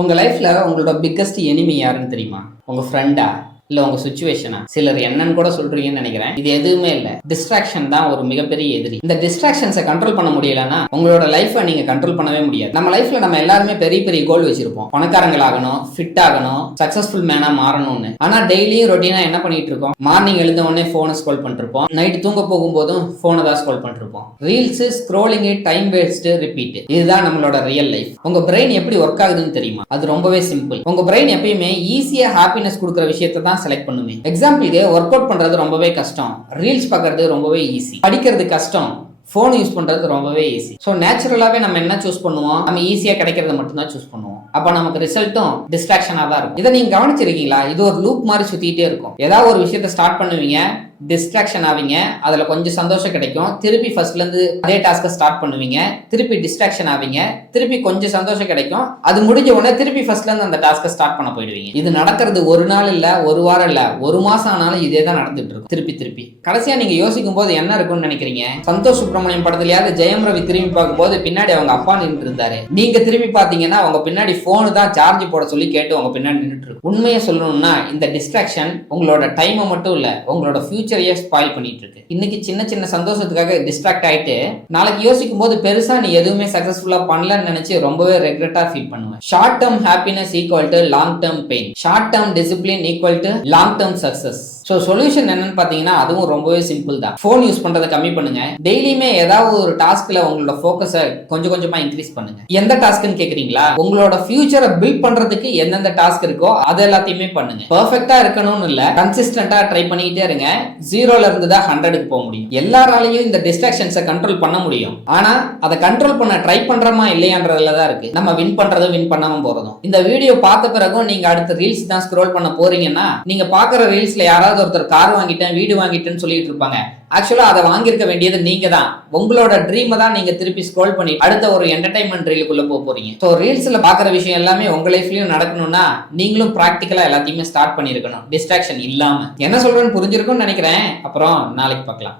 உங்க லைஃப்ல உங்களோட பிக்கஸ்ட் எனிமி யாருன்னு தெரியுமா? உங்க ஃப்ரெண்டா, இல்ல உங்க சுச்சுவேஷனா? சிலர் என்னன்னு கூட சொல்றீங்கன்னு நினைக்கிறேன். இது எதுவுமே இல்ல, டிஸ்ட்ராக்ஷன் தான் ஒரு மிகப்பெரிய எதிரி. இந்த டிஸ்ட்ராக்ஷன்ஸை கண்ட்ரோல் பண்ண முடியலன்னா உங்களோட லைஃபை நீங்க கண்ட்ரோல் பண்ணவே முடியாது. நம்ம லைஃப்ல நம்ம எல்லாருமே பெரிய பெரிய கோல் வச்சிருப்போம். பணக்காரங்களாகணும், ஃபிட் ஆகணும், சக்சஸ்ஃபுல் மேனா மாறணும்னு. ஆனா டெய்லியும் ரொட்டீனா என்ன பண்ணிட்டு இருக்கோம்? மார்னிங் எழுந்த உடனே போனை ஸ்க்ரோல் பண்ணிருப்போம், நைட் தூங்க போகும்போதும் போனை தான் ஸ்க்ரோல் பண்ணிருப்போம். Reels, scrolling, time waste, repeat. இதுதான் நம்மளோட ரியல் லைஃப். உங்க பிரெயின் எப்படி ஒர்க் ஆகுதுன்னு தெரியுமா? அது ரொம்பவே சிம்பிள். உங்க பிரெயின் எப்பயுமே ஈஸியா ஹாப்பினஸ் கொடுக்குற விஷயத்தை தான் செலக்ட் பண்ணுமே. எக்ஸாம்பிளுக்கு ஒர்க் அவுட் பண்றது ரொம்பவே கஷ்டம், ரீல்ஸ் பார்க்கறது ரொம்பவே ஈஸி. படிக்கிறது கஷ்டம், போன் யூஸ் பண்றது ரொம்பவே ஈஸி. ஸோ நேச்சுரலாவே நம்ம என்ன சூஸ் பண்ணுவோம்? நம்ம ஈஸியா கிடைக்கிறத மட்டும் தான் சூஸ் பண்ணுவோம். அப்ப நமக்கு ரிசல்ட்டும் டிஸ்ட்ராக்ஷனா தான் இருக்கும். இதை நீங்க கவனிச்சிருக்கீங்களா? இது ஒரு லூப் மாதிரி சுத்திட்டே இருக்கும். ஏதாவது ஒரு விஷயத்தை ஸ்டார்ட் பண்ணுவீங்க, டிஸ்ட்ராக்ஷன் ஆவீங்க, அதுல கொஞ்சம் சந்தோஷம் கிடைக்கும், திருப்பி ஃபர்ஸ்ட்ல இருந்து அதே டாஸ்கை ஸ்டார்ட் பண்ணுவீங்க, திருப்பி டிஸ்ட்ராக்ஷன் ஆவீங்க, திருப்பி கொஞ்சம் சந்தோஷம் கிடைக்கும், அது முடிஞ்ச உடனே திருப்பி ஃபர்ஸ்ட்ல இருந்து அந்த டாஸ்கை ஸ்டார்ட் பண்ண போயிடுவீங்க. இது நடக்கிறது ஒரு நாள் இல்ல, ஒரு வாரம் இல்ல, ஒரு மாசம் ஆனாலும் இதே தான் நடந்துட்டு இருக்கும், திருப்பி திருப்பி. கடைசியா நீங்க யோசிக்கும் போது என்ன இருக்கும்னு நினைக்கிறீங்க? சந்தோஷ் சுப்ரமணியம் படத்துலயாவது ஜெயம் ரவி திரும்பி பார்க்கும்போது பின்னாடி அவங்க அப்பா நின்று இருந்தாரு. நீங்க திரும்பி பாத்தீங்கன்னா அவங்க பின்னாடி போனு தான் சார்ஜ் போட சொல்லி கேட்டு அவங்க பின்னாடி நின்றுட்டு இருக்கு. உண்மையை சொல்லணும்னா இந்த டிஸ்ட்ராக்ஷன் உங்களோட டைமை மட்டும் இல்ல, உங்களோட ஃபியூச்சரையே ஸ்பாயில் பண்ணிட்டு இருக்கு. இன்னைக்கு சின்ன சின்ன சந்தோஷத்துக்காக டிஸ்ட்ராக்ட் ஆயிட்டு நாளைக்கு யோசிக்கும் போது பெருசா நீ எதுவுமே சக்சஸ்ஃபுல்லா பண்ணலன்னு நினைச்சு ரொம்பவே ரெக்ரெட்டா ஃபீல் பண்ணுவேன். Short term happiness equal to long term pain, short term discipline equal to long term success. So solution என்னன்னு பாத்தீங்கன்னா அதுவும் ரொம்பவே சிம்பிள் தான். போன் யூஸ் பண்றதை கம்மி பண்ணுங்க. டெய்லியுமே ஏதாவது ஒரு டாஸ்க்ல உங்களோட போக்கஸை கொஞ்சம் கொஞ்சமா இன்க்ரீஸ் பண்ணுங்க. எந்த டாஸ்க்னு கேக்குறீங்களா? உங்களோட ஃபியூச்சரை பில்ட் பண்றதுக்கு எந்தெந்த டாஸ்க் இருக்கோ அது எல்லாத்தையுமே பண்ணுங்க. பெர்ஃபெக்ட்டா இருக்கணும்னு இல்ல, கன்சிஸ்டன்டா ட்ரை பண்ணிக்கிட்டே இருங்க. 0ல இருந்து தான் 100க்கு போக முடியும். எல்லாராலையும் இந்த டிஸ்ட்ராக்ஷன்ஸை கண்ட்ரோல் பண்ண முடியும். ஆனா அதை கண்ட்ரோல் பண்ண ட்ரை பண்றோமா இல்லையான்றதுல தான் இருக்கு நம்ம வின் பண்றதும் வின் பண்ணாம போறதும். இந்த வீடியோ பார்த்த பிறகும் நீங்க அடுத்த ரீல்ஸ் தான் ஸ்க்ரோல் பண்ண போறீங்கன்னா நீங்க பாக்குற ரீல்ஸ்ல யாராவது ஒருத்தர் கார் வாங்கிட்டேன், வீடு வாங்கிட்டேன்னு சொல்லிட்டு இருப்பாங்க. ஆக்சுவலா அதை வாங்கியிருக்க வேண்டியது நீங்க தான். உங்களோட ட்ரீமை தான் நீங்க திருப்பி ஸ்க்ரோல் பண்ணி அடுத்த ஒரு என்டர்டைன்மெண்ட் ரீலுக்குள்ள போறீங்க. ஸோ ரீல்ஸ்ல பாக்குற விஷயம் எல்லாமே உங்க லைஃப்லயும் நடக்கணும்னா நீங்களும் பிராக்டிக்கலா எல்லாத்தையுமே ஸ்டார்ட் பண்ணிருக்கணும், டிஸ்ட்ராக்ஷன் இல்லாம. என்ன சொல்றேன்னு புரிஞ்சிருக்கும்னு நினைக்கிறேன். அப்புறம் நாளைக்கு பார்க்கலாம்.